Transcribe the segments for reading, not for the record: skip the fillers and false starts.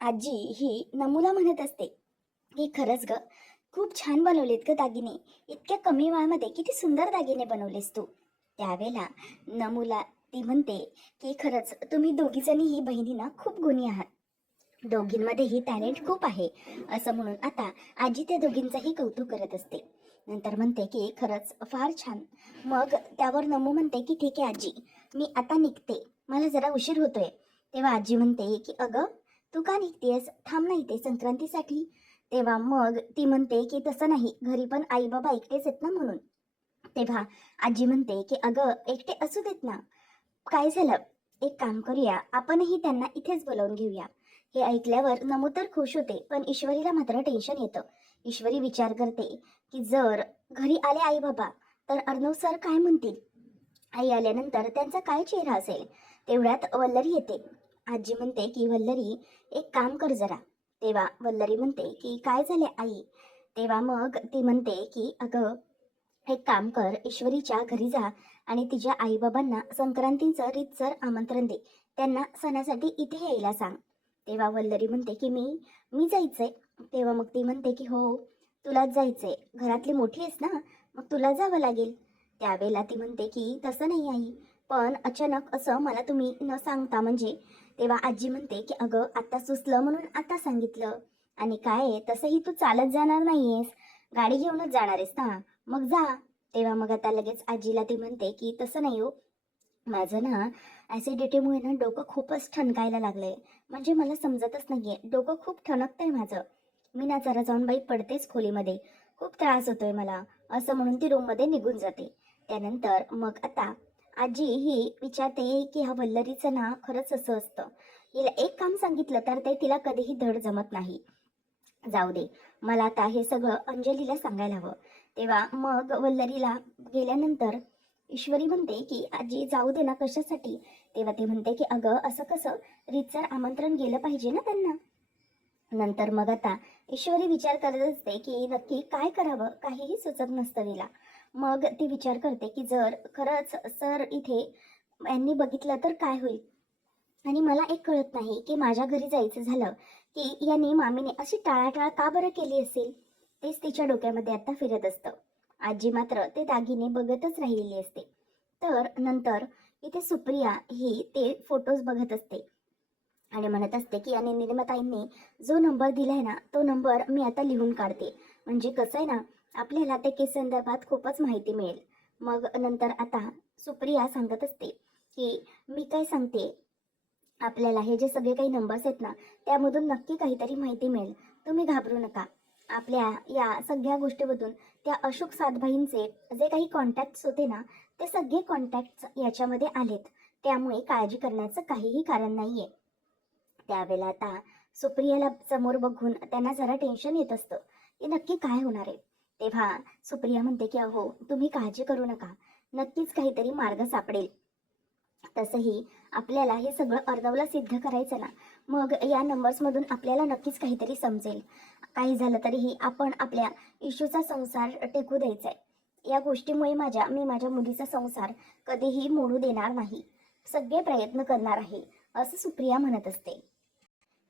आजी ही नमूला म्हणत असते की खरंच ग, खूप छान बनवलेत ग दागिने. इतक्या कमी वेळामध्ये किती सुंदर दागिने बनवलेस तू. त्यावेळेला नमूला ती म्हणते की खरंच तुम्ही दोघीजणीही बहिणींना खूप गुणी आहात, दोघींमध्येही टॅलेंट खूप आहे, असं म्हणून आता आजी त्या दोघींचंही कौतुक करत असते. नंतर म्हणते की खरंच फार छान. मग त्यावर नमू म्हणते की ठीक आहे आजी, मी आता निघते, मला जरा उशीर होतोय. तेव्हा आजी म्हणते की अगं, तू का निघतेस, थांब ना इथे संक्रांतीसाठी. तेव्हा मग ती म्हणते की तसं नाही, घरी पण आई बाबा एकटेच आहेत ना म्हणून. तेव्हा आजी म्हणते की अगं, एकटे असू देत ना, काय झालं, एक काम करूया, आपणही त्यांना इथेच बोलावून घेऊया. हे ऐकल्यावर नमो तर खुश होते, पण ईश्वरीला मात्र टेन्शन येतं. ईश्वरी विचार करते की जर घरी आले आई बाबा तर अर्णव सर काय म्हणतील, आई आल्यानंतर त्यांचा काय चेहरा असेल. तेवढ्यात वल्लरी येते. आजी म्हणते की वल्लरी, एक काम कर जरा. तेव्हा वल्लरी म्हणते की काय झाले आई. तेव्हा मग ती म्हणते की अगं, एक काम कर, ईश्वरीच्या घरी जा आणि तिच्या आईबाबांना संक्रांतीचं रीतसर आमंत्रण दे, त्यांना सणासाठी इथे यायला सांग. तेव्हा वल्लरी म्हणते की मी मी जायचंय. तेव्हा मग ती म्हणते की हो, तुलाच जायचंय, घरातली मोठी आहेस ना, मग तुला जावं लागेल. त्यावेळेला ती म्हणते की तसं नाही आई, पण अचानक असं मला तुम्ही न सांगता म्हणजे. तेव्हा आजी म्हणते की अगं, आता सुचलं म्हणून आता सांगितलं. आणि काय आहे, तसंही तू चालत जाणार नाहीयेस, गाडी घेऊनच जाणार आहेस ना, मग जा. तेव्हा मग आता लगेच आजीला ती म्हणते की तसं नाही हो, माझं ना ॲसिडिटीमुळे ना डोकं खूपच ठणकायला लागलंय. म्हणजे मला समजतच नाहीये, डोकं खूप ठणकतंय माझं. मी ना जरा जाऊन बाई पडतेच खोलीमध्ये, खूप त्रास होतोय मला, असं म्हणून ती रूममध्ये निघून जाते. त्यानंतर मग आता आजी ही विचारते की हा वल्लरीचं ना खरंच असं असतं, हिला एक काम सांगितलं तर ते तिला कधीही धड जमत नाही. जाऊ दे, मला आता हे सगळं अंजलीला सांगायला हवं. तेव्हा मग वल्लरीला गेल्यानंतर ईश्वरी म्हणते की आजी जाऊ दे ना, कशासाठी. तेव्हा ती म्हणते की अगं, असं कसं, रीतसर आमंत्रण गेलं पाहिजे ना त्यांना. नंतर मग आता ईश्वरी विचार करत असते की नक्की काय करावं, काहीही सुचत नसतं तिला. मग ती विचार करते की जर खरंच सर इथे यांनी बघितलं तर काय होईल. आणि मला एक कळत नाही की माझ्या घरी जायचं झालं की यांनी मामीने अशी टाळाटाळ का बरं केली असेल. तेच तिच्या डोक्यामध्ये आता फिरत असतं. आजी मात्र ते दागिने बघतच राहिलेली असते. तर नंतर इथे सुप्रिया ही ते फोटोज बघत असते आणि म्हणत असते की आणि निर्माताईंनी जो नंबर दिलाय ना, तो नंबर मी आता लिहून काढते. म्हणजे कसं आहे ना, आपल्याला त्या केस संदर्भात खूपच माहिती मिळेल. मग नंतर आता सुप्रिया सांगत असते की मी काय सांगते, आपल्याला हे जे सगळे काही नंबर्स आहेत ना, त्यामधून नक्की काहीतरी माहिती मिळेल. तुम्ही घाबरू नका. आपल्या या सगळ्या गोष्टीमधून त्या अशोक सातभाईंचे जे काही कॉन्टॅक्ट्स होते ना, ते सगळे कॉन्टॅक्ट्स याच्यामध्ये आलेत. त्यामुळे काळजी करण्याचं काहीही कारण नाहीये. त्यावेळेला आता सुप्रियाला समोर बघून त्यांना जरा टेन्शन येत असतं की नक्की काय होणार आहे. तेव्हा सुप्रिया म्हणते की अहो, तुम्ही काळजी करू नका, नक्कीच काहीतरी मार्ग सापडेल. तसंही आपल्याला हे सगळं अर्णवला सिद्ध करायचं ना, मग या नंबर्समधून आपल्याला नक्कीच काहीतरी समजेल. काही झालं तरीही आपण आपल्या इशूचा संसार टिकू द्यायचा आहे. या गोष्टीमुळे मी माझ्या मुलीचा संसार कधीही मोडू देणार नाही, सगळे प्रयत्न करणार आहे, असं सुप्रिया म्हणत असते.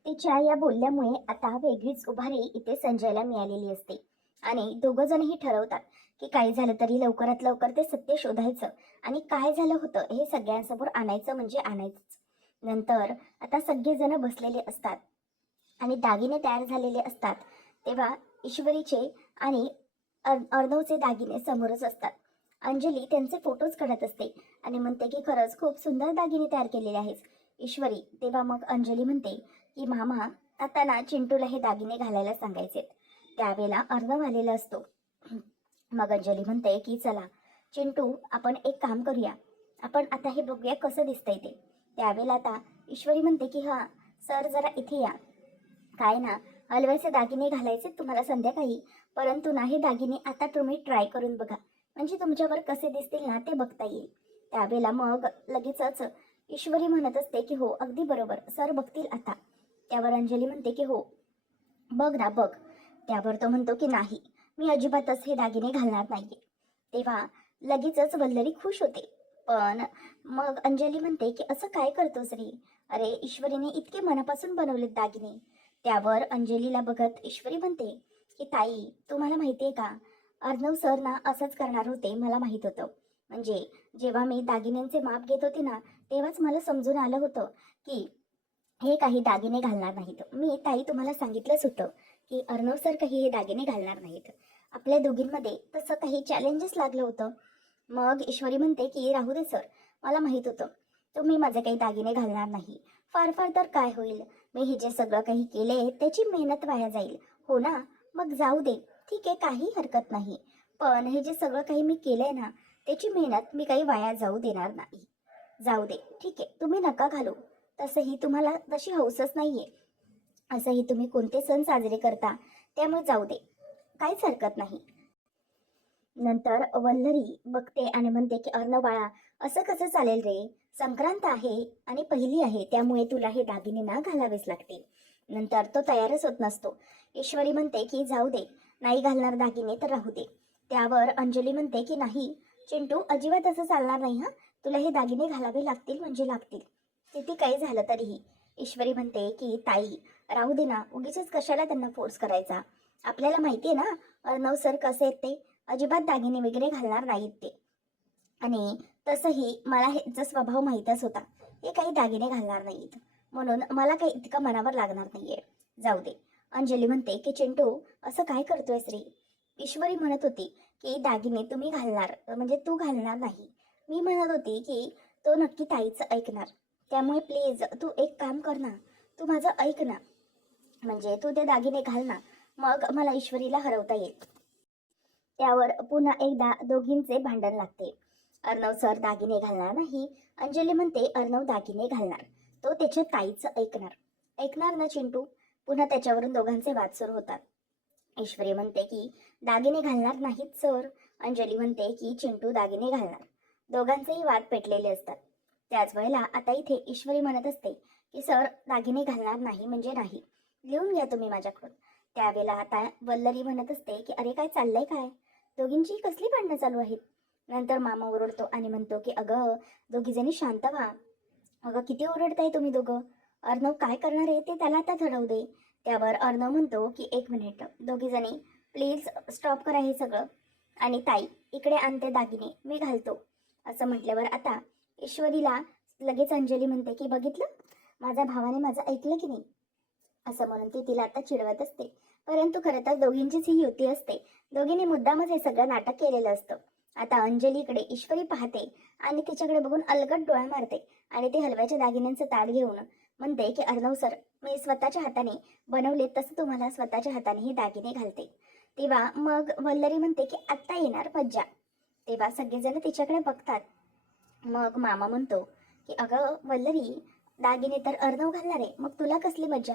तिच्या या बोलल्यामुळे आता वेगळीच उभारी इथे संजयला मिळालेली असते आणि दोघं जणही ठरवतात की काही झालं तरी लवकरात लवकर ते सत्य शोधायचं आणि काय झालं होतं हे सगळ्यांसमोर आणायचं म्हणजे आणायचंच. नंतर आता सगळेजण बसलेले असतात आणि दागिने तयार झालेले असतात. तेव्हा ईश्वरीचे आणि अर्णवचे दागिने समोरच असतात. अंजली त्यांचे फोटोज काढत असते आणि म्हणते की खरंच खूप सुंदर दागिने तयार केलेले आहेत ईश्वरी. तेव्हा मग अंजली म्हणते की मामा, आता ना चिंटूला हे दागिने घालायला सांगायचे. त्यावेळेला अर्णव आलेला असतो. मग अंजली म्हणते की चला चिंटू, आपण एक काम करूया, आपण आता हे बघूया कसं दिसतंय ते. त्यावेळेला आता ईश्वरी म्हणते की हां सर, जरा इथे या. काय ना, हलव्याचे दागिने घालायचे तुम्हाला संध्याकाळी, परंतु ना हे दागिने आता तुम्ही ट्राय करून बघा, म्हणजे तुमच्यावर कसे दिसतील ना ते बघता येईल. त्यावेळेला मग लगेचच ईश्वरी म्हणत असते की हो, अगदी बरोबर, सर बघतील आता. त्यावर अंजली म्हणते की हो, बघ ना बघ. त्यावर तो म्हणतो की नाही, मी अजिबातच हे दागिने घालणार नाहीये. तेव्हा लगेचच वल्लरी खुश होते. पण मग अंजली म्हणते की असं काय करतोस रे, अरे ईश्वरीने इतके मनापासून बनवलेत दागिने, त्यावर अंजलीला बघत ईश्वरी म्हणते की ताई, तुम्हाला माहिती आहे का, अर्णव सर ना असंच करणार होते, मला माहीत होतं. म्हणजे जेव्हा मी दागिन्यांचे माप घेत होते ना, तेव्हाच मला समजून आलं होतं की हे काही दागिने घालणार नाहीत. मी ताई तुम्हाला सांगितलंच होतं की अर्णव सर काही हे दागिने घालणार नाहीत. आपल्या दोघींमध्ये तसं काही चॅलेंजेस लागलं होतं. मग ईश्वरी म्हणते की राहू दे सर, मला माहीत होतं तुम्ही माझे काही दागिने घालणार नाही. फार फार तर काय होईल, मी हे जे सगळं काही केले त्याची मेहनत वाया जाईल, हो ना? मग जाऊ दे, ठीक आहे, काही हरकत नाही. पण हे जे सगळं काही मी केलंय ना, त्याची मेहनत मी काही वाया जाऊ देणार नाही. जाऊ दे, ठीक आहे, तुम्ही नका घालू. तसंही तुम्हाला तशी हौसच नाहीये. असंही तुम्ही कोणते सण साजरे करता, त्यामुळे जाऊ दे, काहीच हरकत नाही. नंतर वल्लरी बघते आणि म्हणते की अर्णव बाळा, असं कसं चालेल रे? संक्रांत आहे आणि पहिली आहे, त्यामुळे तुला हे दागिने ना घालावेच लागतील. नंतर तो तयारच होत नसतो. ईश्वरी म्हणते की जाऊ दे, नाही घालणार दागिने तर राहू दे. त्यावर अंजली म्हणते की नाही चिंटू, अजिबात असं चालणार नाही हा, तुला हे दागिने घालावे लागतील म्हणजे लागतील, किती काही झालं तरीही. ईश्वरी म्हणते की ताई, राहू दे ना, उगीचच कशाला त्यांना फोर्स करायचा. आपल्याला माहितीये ना अर्णव सर कसे आहेत ते, अजिबात दागिने वगैरे घालणार नाहीत ते. आणि तसंही मला ह्यांचा स्वभाव माहीतच होता, हे काही दागिने घालणार नाहीत, म्हणून मला काही इतकं मनावर लागणार नाहीये. जाऊ दे. अंजली म्हणते की चिंटू, असं काय करतोयस रे? ईश्वरी म्हणत होती की दागिने तुम्ही घालणार म्हणजे तू घालणार नाही. मी म्हणत होती की तो नक्की ताईचं ऐकणार. त्यामुळे प्लीज तू एक काम कर ना, तू माझं ऐक ना, म्हणजे तू ते दागिने घाल ना, मग मला ईश्वरीला हरवता येईल. त्यावर पुन्हा एकदा दोघींचे भांडण लागते. अर्णव सर दागिने घालणार नाही. अंजली म्हणते अर्णव दागिने घालणार, तो त्याच्या ताईचं ऐकणार. ऐकणार ना चिंटू? पुन्हा त्याच्यावरून दोघांचे वाद सुरू होतात. ईश्वरी म्हणते की दागिने घालणार नाहीत सर. अंजली म्हणते की चिंटू दागिने घालणार. दोघांचेही वाद पेटलेले असतात. त्याच वेळेला आता इथे ईश्वरी म्हणत असते की सर दागिने घालणार नाही म्हणजे नाही, लिहून घ्या तुम्ही माझ्याकडून. त्यावेळेला आता वल्लरी म्हणत असते की अरे काय चाललंय काय, दोघींची कसली भांडणं चालू आहेत? नंतर मामा ओरडतो आणि म्हणतो की अगं दोघी जणी शांत व्हा. अगं किती ओरडताय तुम्ही दोघं, अर्णव काय करणार आहे ते त्याला आता ठरवू दे. त्यावर अर्णव म्हणतो की एक मिनिट दोघी जणी, प्लीज स्टॉप करा हे सगळं, आणि ताई इकडे आणते दागिने मी घालतो. असं म्हटल्यावर आता ईश्वरीला लगेच अंजली म्हणते की बघितलं, माझ्या भावाने माझं ऐकलं की नाही, असं म्हणून ती तिला आता चिडवत असते. परंतु खरं तर दोघींचीच ही युती असते. दोघींनी मुद्दामच हे सगळं नाटक केलेलं असतं. आता अंजलीकडे ईश्वरी पाहते आणि तिच्याकडे बघून अलगट डोळा मारते आणि ते हलव्याच्या दागिन्यांचं ताट घेऊन म्हणते की अर्णव सर, मी स्वतःच्या हाताने बनवले तसं तुम्हाला स्वतःच्या हाताने हे दागिने घालते. तेव्हा मग वल्लरी म्हणते की आत्ता येणार मज्जा. तेव्हा सगळेजण तिच्याकडे बघतात. मग मामा म्हणतो की अगं वल्लरी, दागिने तर अर्णव घालणार आहे, मग तुला कसली मज्जा?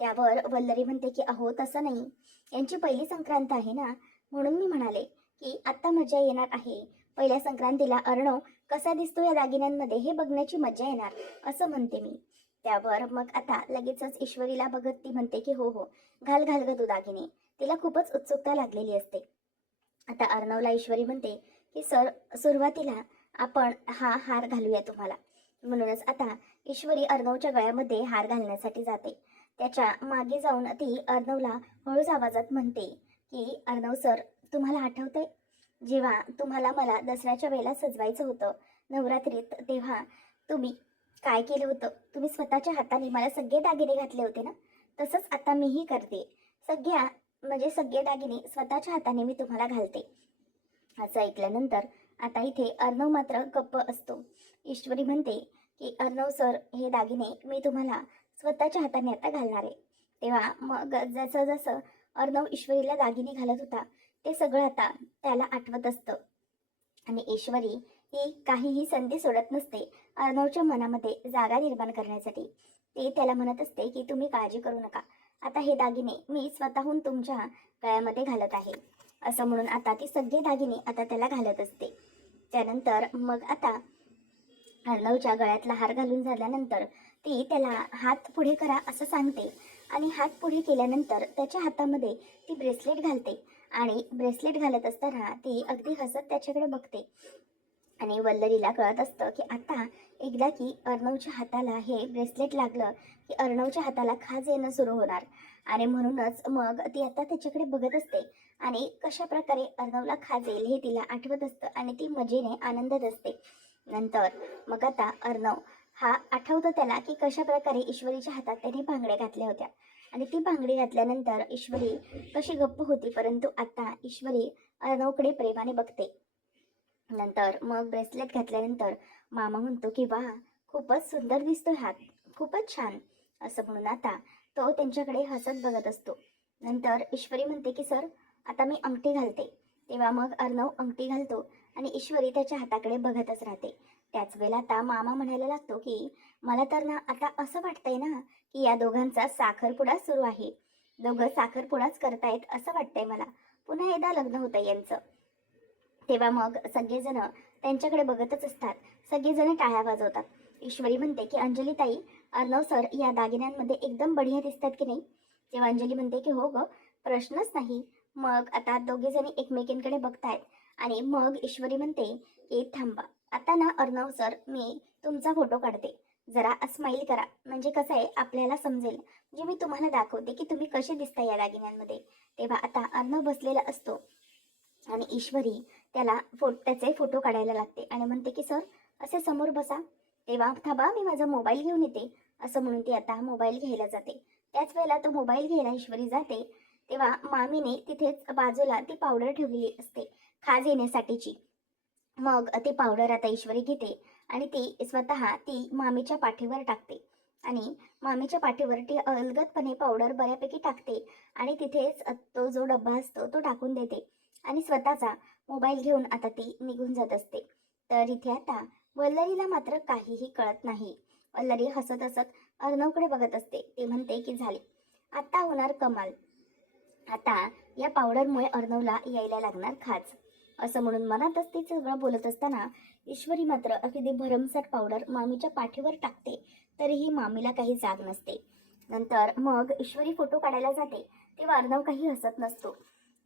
त्यावर वल्लरी म्हणते की अहो तसं नाही, यांची पहिली संक्रांत आहे ना, म्हणून मी म्हणाले की आत्ता मजा येणार आहे. पहिल्या संक्रांतीला अर्णव कसा दिसतो या दागिन्यांमध्ये हे बघण्याची मजा येणार, असं म्हणते मी. त्यावर मग आता लगेचच ईश्वरीला बघत ती म्हणते की हो हो, घाल घाल ग तू दागिने. तिला खूपच उत्सुकता लागलेली असते. आता अर्णवला ईश्वरी म्हणते की सर, सुरुवातीला आपण हा हार घालूया तुम्हाला. म्हणूनच आता ईश्वरी अर्णवच्या गळ्यामध्ये हार घालण्यासाठी जाते. त्याच्या मागे जाऊन ती अर्णवला हळूच आवाजात म्हणते की अर्णव सर, तुम्हाला आठवतंय जेव्हा तुम्हाला मला दसऱ्याच्या वेळेला सजवायचं होतं नवरात्रीत, तेव्हा तुम्ही काय केलं होतं? तुम्ही स्वतःच्या हाताने मला सगळे दागिने घातले होते ना, तसंच आता मीही करते. सगळ्या म्हणजे सगळे दागिने स्वतःच्या हाताने मी तुम्हाला घालते. असं ऐकल्यानंतर आता इथे अर्णव मात्र गप्प असतो. ईश्वरी म्हणते की अर्णव सर, हे दागिने मी तुम्हाला स्वतःच्या हाताने आता घालणार आहे. तेव्हा मग जसं जसं अर्णव ईश्वरीला दागिने घालत होता ते सगळं आता त्याला आठवत असतं. आणि ईश्वरी ही काहीही संधी सोडत नसते अर्णवच्या मनामध्ये जागा निर्माण करण्यासाठी. ते त्याला म्हणत असते की तुम्ही काळजी करू नका, आता हे दागिने मी स्वतःहून तुमच्या गळ्यामध्ये घालत आहे. असं म्हणून आता ती सगळे दागिने आता त्याला घालत असते. त्यानंतर मग आता अर्णवच्या गळ्यातला हार घालून झाल्यानंतर ती त्याला हात पुढे करा असं सांगते आणि हात पुढे केल्यानंतर त्याच्या हातामध्ये ती ब्रेसलेट घालते. आणि ब्रेसलेट घालत असताना ती अगदी हसत त्याच्याकडे बघते आणि वल्लरीला कळत असतं की आता एकदा की अर्णवच्या हाताला हे ब्रेसलेट लागलं की अर्णवच्या हाताला खाज येणं सुरू होणार. आणि म्हणूनच मग ती आता त्याच्याकडे बघत असते आणि कशा प्रकारे अर्णवला खाज येईल हे तिला आठवत असतं आणि ती मजेने आनंदात असते. नंतर मग आता अर्णव हा आठवतं त्याला की कशा प्रकारे ईश्वरीच्या हातात त्याने बांगड्या घातल्या होत्या आणि ती बांगडी घातल्यानंतर ईश्वरी कशी गप्प होती, परंतु आता ईश्वरी अर्णवकडे प्रेमाने बघते. नंतर मग ब्रेसलेट घातल्यानंतर मामा म्हणतो की वा, खूपच सुंदर दिसतोय हात, खूपच छान, असं म्हणून आता तो त्यांच्याकडे हसत बघत असतो. नंतर ईश्वरी म्हणते की सर, आता मी अंगठी घालते. तेव्हा मग अर्णव अंगठी घालतो आणि ईश्वरी त्याच्या हाताकडे बघतच राहते. त्याच वेळेला आता मामा म्हणायला लागतो की मला तर ना आता असं वाटतंय ना की या दोघांचा साखरपुडा सुरू आहे. दोघं साखरपुडाच करतायत असं वाटतंय मला. पुन्हा एकदा लग्न होतं यांचं. तेव्हा मग सगळेजण त्यांच्याकडे बघतच असतात. सगळेजण टाळ्या वाजवतात. ईश्वरी म्हणते की अंजली ताई, अर्णव सर या दागिन्यांमध्ये एकदम बढिया दिसतात की नाही? तेव्हा अंजली म्हणते की हो ग, प्रश्नच नाही. मग आता दोघेजणी एकमेकींकडे बघतायत आणि मग ईश्वरी म्हणते की थांबा, आता ना अर्णव सर, मी तुमचा फोटो काढते. जरा स्माईल करा, म्हणजे कसं आहे आपल्याला समजेल. म्हणजे मी तुम्हाला दाखवते की तुम्ही कसे दिसता या दागिन्यांमध्ये. तेव्हा आता अर्णव बसलेला असतो आणि ईश्वरी त्याला त्याचे फोटो काढायला लागते आणि म्हणते की सर, असे समोर बसा. तेव्हा थांबा, मी माझा मोबाईल घेऊन येते, असं म्हणून ती आता मोबाईल घ्यायला जाते. त्याच वेळेला तो मोबाईल घ्यायला ईश्वरी जाते तेव्हा मामीने तिथेच बाजूला ती पावडर ठेवलेली असते खाज येण्यासाठीची. मग ती पावडर आता ईश्वरी घेते आणि ती स्वतः ती मामीच्या पाठीवर टाकते आणि मामीच्या पाठीवर ती अलगदपणे पावडर बऱ्यापैकी टाकते आणि तिथेच तो जो डब्बा असतो तो टाकून देते आणि स्वतःचा मोबाईल घेऊन आता ती निघून जात असते. तर इथे आता वल्लरीला मात्र काहीही कळत नाही. वल्लरी हसत हसत अर्णवकडे बघत असते. ती म्हणते की झाले, आता होणार कमाल. आता या पावडरमुळे अर्णवला यायला लागणार खाज, असं म्हणून मनातच ते सगळं बोलत असताना ईश्वरी मात्र अगदी भरमसाठ पावडर मामीच्या पाठीवर टाकते, तरीही मामीला काही जाग नसते. नंतर मग ईश्वरी फोटो काढायला जाते तेव्हा अर्णव काही हसत नसतो.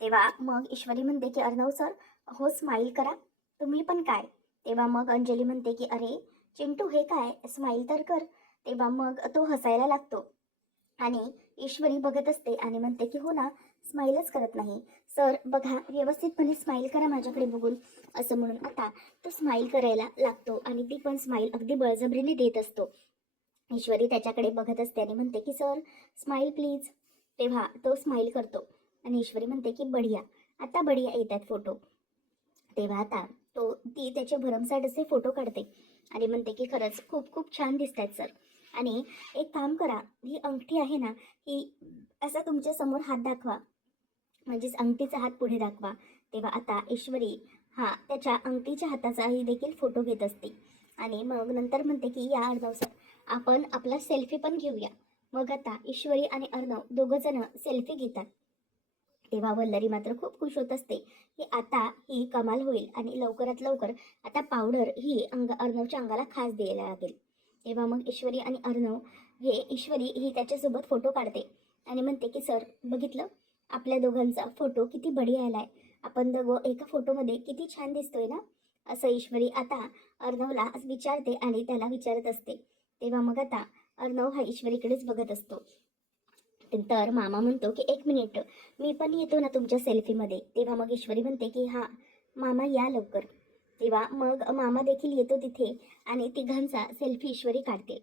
तेव्हा मग ईश्वरी म्हणते की अर्णव सर, हो स्माईल करा, तुम्ही पण काय. तेव्हा मग अंजली म्हणते की अरे चिंटू, हे काय, स्माईल तर कर. तेव्हा मग तो हसायला लागतो आणि ईश्वरी बघत असते आणि म्हणते की हो ना, स्माईलच करत नाही. सर बघा, व्यवस्थितपणे स्माईल करा माझ्याकडे बघून, असं म्हणून आता तो स्माईल करायला लागतो आणि ती पण स्माईल अगदी बळजबरीने देत असतो. ईश्वरी त्याच्याकडे बघत असते आणि म्हणते की सर, स्माईल प्लीज. तेव्हा तो स्माईल करतो आणि ईश्वरी म्हणते की बढिया, आता बढिया येतात फोटो. तेव्हा आता ती त्याचे भरमसाठ असे फोटो काढते आणि म्हणते की खरंच खूप खूप छान दिसत आहेत सर. आणि एक काम करा, ही अंगठी आहे ना, ही असा तुमच्या समोर हात दाखवा, म्हणजेच अंगठीचा हात पुढे दाखवा. तेव्हा आता ईश्वरी हा त्याच्या अंगठीच्या हाताचाही देखील फोटो घेत असते आणि मग नंतर म्हणते की या अर्णव सर, आपण आपला सेल्फी पण घेऊया. मग आता ईश्वरी आणि अर्णव दोघं जण सेल्फी घेतात. तेव्हा वल्लरी मात्र खूप खुश होत असते की आता ही कमाल होईल आणि लवकरात लवकर आता पावडर ही अर्णवच्या अंगाला खास द्यायला लागेल. तेव्हा मग ईश्वरी आणि अर्णव ईश्वरी ही त्याच्यासोबत फोटो काढते आणि म्हणते की सर, बघितलं, आपल्या दोघांचा फोटो किती बढिया आलाय, आपण दोघं एका फोटोमध्ये किती छान दिसतोय ना, असं ईश्वरी आता अर्णवला विचारते आणि त्याला विचारत असते. तेव्हा मग आता अर्णव हा ईश्वरीकडेच बघत असतो. तर मामा म्हणतो की एक मिनिट, मी पण येतो ना तुमच्या सेल्फीमध्ये. तेव्हा मग ईश्वरी म्हणते की हां मामा, या लवकर. तेव्हा मग मामा देखील येतो तिथे आणि तिघांचा सेल्फी ईश्वरी काढते.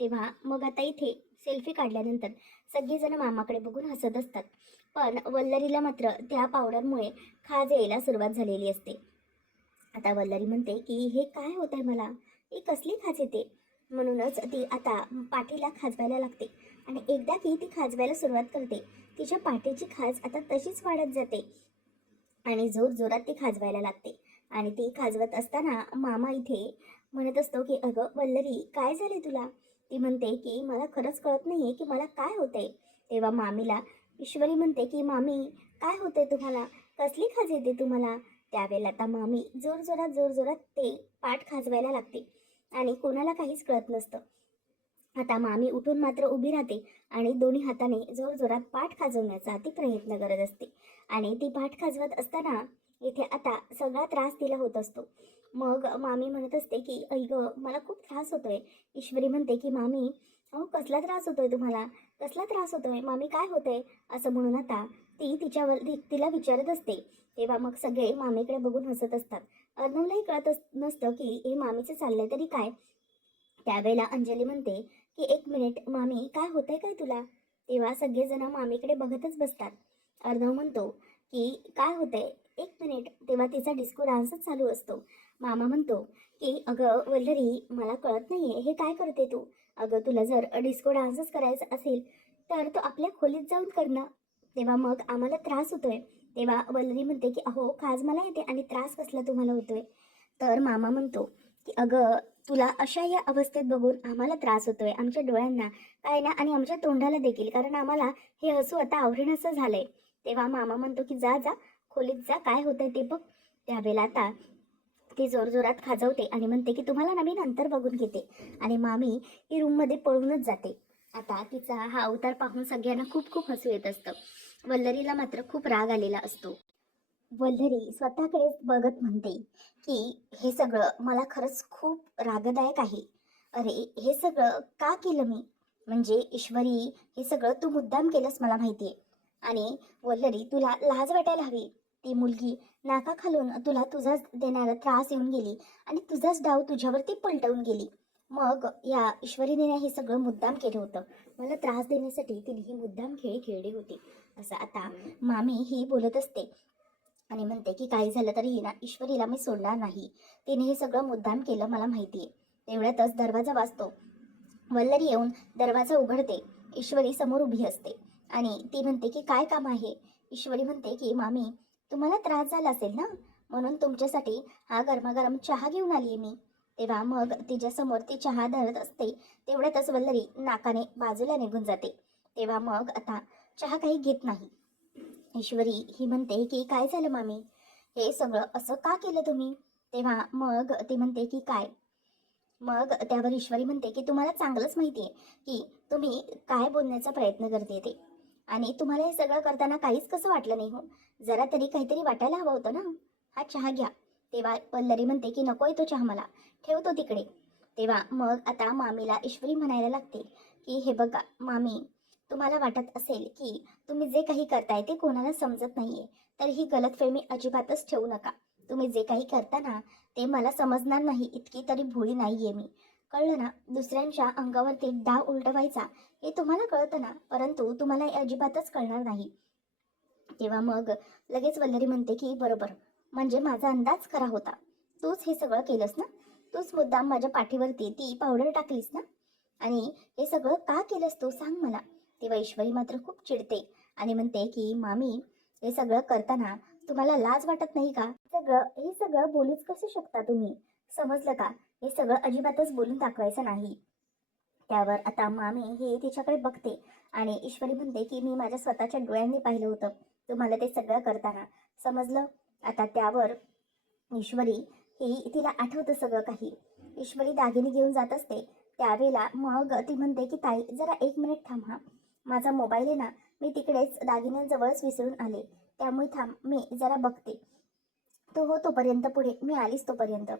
तेव्हा मग आता इथे सेल्फी काढल्यानंतर सगळेजण मामाकडे बघून हसत असतात. पण वल्लरीला मात्र त्या पावडरमुळे खाज यायला सुरुवात झालेली असते. आता वल्लरी म्हणते की हे काय होत आहे मला, ही कसली खाज येते. म्हणूनच ती आता पाठीला खाजवायला लागते आणि एकदा की ती खाजवायला सुरुवात करते, तिच्या पाठीची खाज आता तशीच वाढत जाते आणि जोर जोरात ती खाजवायला लागते. आणि ती खाजवत असताना मामा इथे म्हणत असतो की अगं वल्लरी, काय झाले तुला. ती म्हणते की मला खरंच कळत नाहीये की मला काय होतंय. तेव्हा मामीला ईश्वरी म्हणते की मामी, काय होतंय तुम्हाला, कसली खाज येते तुम्हाला. त्यावेळेला आता मामी जोर जोरात ते पाठ खाजवायला लागते आणि कोणाला काहीच कळत नसतं. आता मामी उठून मात्र उभी राहते आणि दोन्ही हाताने जोरजोरात पाठ खाजवण्याचा ती प्रयत्न करत असते आणि ती पाठ खाजवत असताना इथे आता सगळा त्रास तिला होत असतो. मग मामी म्हणत असते की "ऐ गं, मला खूप त्रास होतोय." ईश्वरी म्हणते की "मामी, अहो कसला त्रास होतोय तुम्हाला? कसला त्रास होतोय? मामी काय होतंय?" असं म्हणून आता तिला विचारत असते. तेव्हा मग सगळे मामीकडे बघून हसत असतात. अर्णवलाही कळत नसतं की हे मामीचं चाललंय तरी काय. त्यावेळेला अंजली म्हणते की "एक मिनिट मामी, काय होतंय काय तुला?" तेव्हा सगळेजण मामीकडे बघतच बसतात. अर्णव म्हणतो की "काय होतंय? एक मिनिट." तेव्हा तिचा डिस्को डान्सच चालू असतो. मामा म्हणतो की "अगं वल्लरी, मला कळत नाहीये हे काय करते तू? अगं तुला जर डिस्को डान्सच करायचा असेल तर तू आपल्या खोलीत जाऊन कर ना. तेव्हा मग आम्हाला त्रास होतोय." तेव्हा वल्लरी म्हणते की "अहो खाज मला येते आणि त्रास कसला तुम्हाला होतोय?" तर मामा म्हणतो की "अगं तुला अशा या अवस्थेत बघून आम्हाला त्रास होतोय, आमच्या डोळ्यांना काय ना आणि आमच्या तोंडाला देखील, कारण आम्हाला हे हसू आता आवरेनासं झालंय." तेव्हा मामा म्हणतो की "जा जा, खोलीत जा, काय होतंय ते बघ." त्यावेळेला आता ती जोरजोरात खाजवते आणि म्हणते की "तुम्हाला ना मी नंतर बघून घेते." आणि मामी ही रूममध्ये पळूनच जाते. आता तिचा हा अवतार पाहून सगळ्यांना खूप खूप हसू येत असतं. वल्लरीला मात्र खूप राग आलेला असतो. वल्लरी स्वतःकडेच बघत म्हणते की "हे सगळं मला खरंच खूप रागदायक आहे. अरे हे सगळं का केलं मी? म्हणजे ईश्वरी, हे सगळं तू मुद्दाम केलंस मला माहितीये. आणि वल्लरी, तुला लाज वाटायला हवी. ती मुलगी नाकाखालून तुला तुझाच देणारा त्रास येऊन गेली आणि तुझाच डाव तुझ्यावरती पलटवून गेली. मग या ईश्वरीने हे सगळं मुद्दाम केलं होतं. मला त्रास देण्यासाठी तिने ही मुद्दाम खेळी खेळली होती." असं आता मामी ही बोलत असते आणि म्हणते की "काही झालं तरी ना ईश्वरीला मी सोडणार नाही. तिने हे सगळं मुद्दाम केलं मला माहितीये." तेवढ्यातच दरवाजा वाजतो. वल्लरी येऊन दरवाजा उघडते. ईश्वरी समोर उभी असते आणि ती म्हणते की "काय काम आहे?" ईश्वरी म्हणते की "मामी, तुम्हाला त्रास झाला असेल ना, म्हणून तुमच्यासाठी हा गरमागरम चहा घेऊन आलीये मी." तेव्हा मग तिच्यासमोर ती चहा धरत असते. तेवढ्यातच वल्लरी नाकाने बाजूला निघून जाते. तेव्हा मग आता चहा काही घेत नाही. ईश्वरी ही म्हणते की "काय झालं मामी? हे सगळं असं का केलं तुम्ही?" तेव्हा मग ती म्हणते की "काय?" मग त्यावर ईश्वरी म्हणते की "तुम्हाला चांगलंच माहितीये की तुम्ही काय बोलण्याचा प्रयत्न करते ते. आणि तुम्हाला हे सगळं करताना काहीच कसं वाटलं नाही हो? जरा तरी काहीतरी वाटायला हवं होतं ना. हा चहा घ्या." तेव्हा पल्लरी म्हणते की "नकोय तो चहा मला, ठेवतो तिकडे." तेव्हा मग आता मामीला ईश्वरी म्हणायला लागते की "हे बघा मामी, तुम्हाला वाटत असेल की तुम्ही जे काही करताय ते कोणाला समजत नाहीये, तर ही गलतफहमी अजिबातच ठेवू नका. तुम्ही जे काही करता ना, ते मला समजणार नाही इतकी तरी भोळी नाहीये मी. कळलं ना? दुसऱ्यांच्या अंगावरती डाव उलटवायचा हे तुम्हाला कळतं ना, परंतु तुम्हाला हे अजिबातच कळणार नाही." तेव्हा मग लगेच वल्लरी म्हणते की "बरोबर, म्हणजे माझा अंदाज खरा होता. तूच हे सगळं केलंस ना? तूच मुद्दाम माझ्या पाठीवरती ती पावडर टाकलीस ना? आणि हे सगळं का केलंस तू सांग मला." तेव्हा ईश्वरी मात्र खूप चिडते आणि म्हणते की "मामी, हे सगळं करताना तुम्हाला लाज वाटत नाही का? हे सगळं बोलूच कसं शकता तुम्ही? समजलं का? हे सगळं अजिबातच बोलून दाखवायचं नाही." त्यावर आता मामी ही तिच्याकडे बघते आणि ईश्वरी म्हणते की "मी माझ्या स्वतःच्या डोळ्यांनी पाहिलं होतं तुम्हाला ते सगळं करताना. समजलं?" आता त्यावर ईश्वरी ही तिला आठवतं सगळं काही. ईश्वरी दागिने घेऊन जात असते. त्यावेळेला मग ती म्हणते की "ताई, जरा 1 मिनिट थांब हां. माझा मोबाईल आहे ना, मी तिकडेच दागिन्यांजवळच विसरून आले. त्यामुळे थांब, मी जरा बघते. तो हो तोपर्यंत पुढे, मी आलीच तोपर्यंत."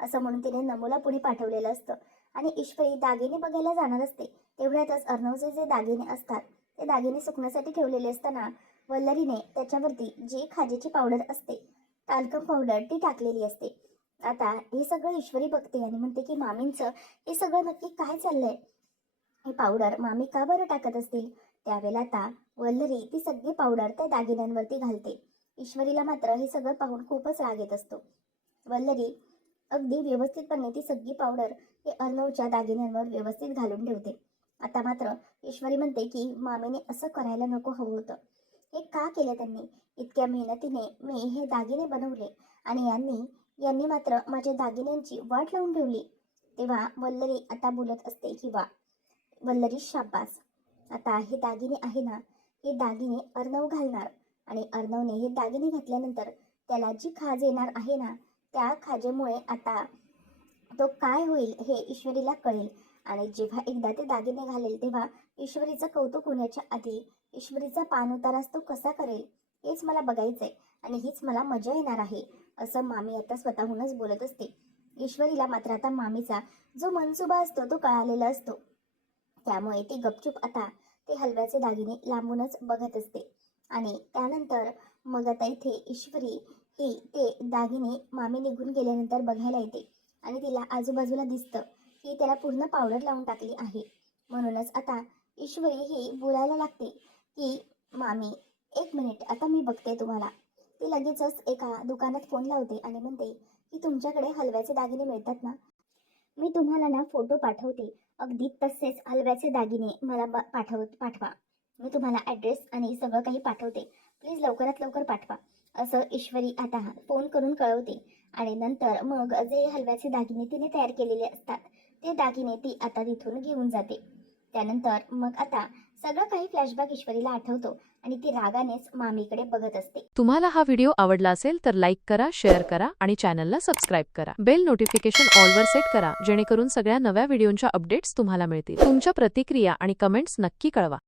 असं म्हणून तिने नमूला पुढे पाठवलेलं असतं आणि ईश्वरी दागिने बघायला जाणार असते. तेवढ्यातच अर्णवचे जे दागिने असतात ते दागिने सुकण्यासाठी ठेवलेले असताना वल्लरीने त्याच्यावरती जी खाजेची पावडर असते, टाल्कम पावडर, ती टाकलेली असते. आता हे सगळं ईश्वरी बघते आणि म्हणते की "मामींचं हे सगळं नक्की काय चाललंय? ही पावडर मामी का बरं टाकत असतील?" त्यावेळेला आता वल्लरी ती सगळी पावडर त्या दागिन्यांवरती घालते. ईश्वरीला मात्र हे सगळं पाहून खूपच राग येत असतो. वल्लरी अगदी व्यवस्थितपणे ती सगळी पावडर हे अर्णवच्या दागिन्यांवर व्यवस्थित घालून ठेवते. आता मात्र ईश्वरी म्हणते की "मामीने असं करायला नको हवं होतं. हे का केलं त्यांनी? इतक्या मेहनतीने मी हे दागिने बनवले आणि यांनी यांनी मात्र माझ्या दागिन्यांची वाट लावून ठेवली." तेव्हा वल्लरी आता बोलत असते की "वा वल्लरी, शाबास. आता हे दागिने आहे ना, हे दागिने अर्णव घालणार आणि अर्णवने हे दागिने घातल्यानंतर त्याला जी खाज येणार आहे ना, त्या खाजेमुळे आता तो काय होईल हे ईश्वरीला कळेल. आणि जेव्हा एकदा ते दागिने घालेल तेव्हा ईश्वरीचं कौतुक होण्याच्या आधी ईश्वरीचा पाणउतारास तो कसा करेल हेच मला बघायचंय." आणि हीच मला मजा येणार आहे, असं मामी आता स्वतःहूनच बोलत असते. ईश्वरीला मात्र आता मामीचा जो मनसुबा असतो तो कळालेला असतो. त्यामुळे ती गपचूप आता ते हलव्याचे दागिने लांबूनच बघत असते. आणि त्यानंतर मग आता इथे ईश्वरी ही ते दागिने मामी निघून गेल्यानंतर बघायला येते. आणि तिला आजूबाजूला दिसतं की त्याला पूर्ण पावडर लावून टाकली आहे. म्हणूनच आता ईश्वरी ही बोलायला लागते की मामी, एक मिनिट, आता मी बघते तुम्हाला. ती लगेचच एका दुकानात फोन लावते आणि म्हणते की तुमच्याकडे हलव्याचे दागिने मिळतात ना? मी तुम्हाला ना फोटो पाठवते. अगदी तसेच हलव्याचे दागिने मला पाठवा. मी तुम्हाला ॲड्रेस आणि सगळं काही पाठवते. प्लीज लवकरात लवकर पाठवा, असं ईश्वरी आता फोन करून कळवते. आणि नंतर मग जे हलव्याचे दागिने तिने तयार केलेले असतात ते दागिने ती आता तिथून घेऊन जाते. त्यानंतर मग आता सगळं काही फ्लॅशबॅक ईश्वरीला आठवतो आणि ती रागानेच मामीकडे बघत असते. तुम्हाला हा व्हिडिओ आवडला असेल तर लाईक करा, शेअर करा आणि चॅनलला सबस्क्राईब करा. बेल नोटिफिकेशन ऑलवर सेट करा जेणेकरून सगळ्या नव्या व्हिडिओंच्या अपडेट्स तुम्हाला मिळतील. तुमच्या प्रतिक्रिया आणि कमेंट्स नक्की कळवा.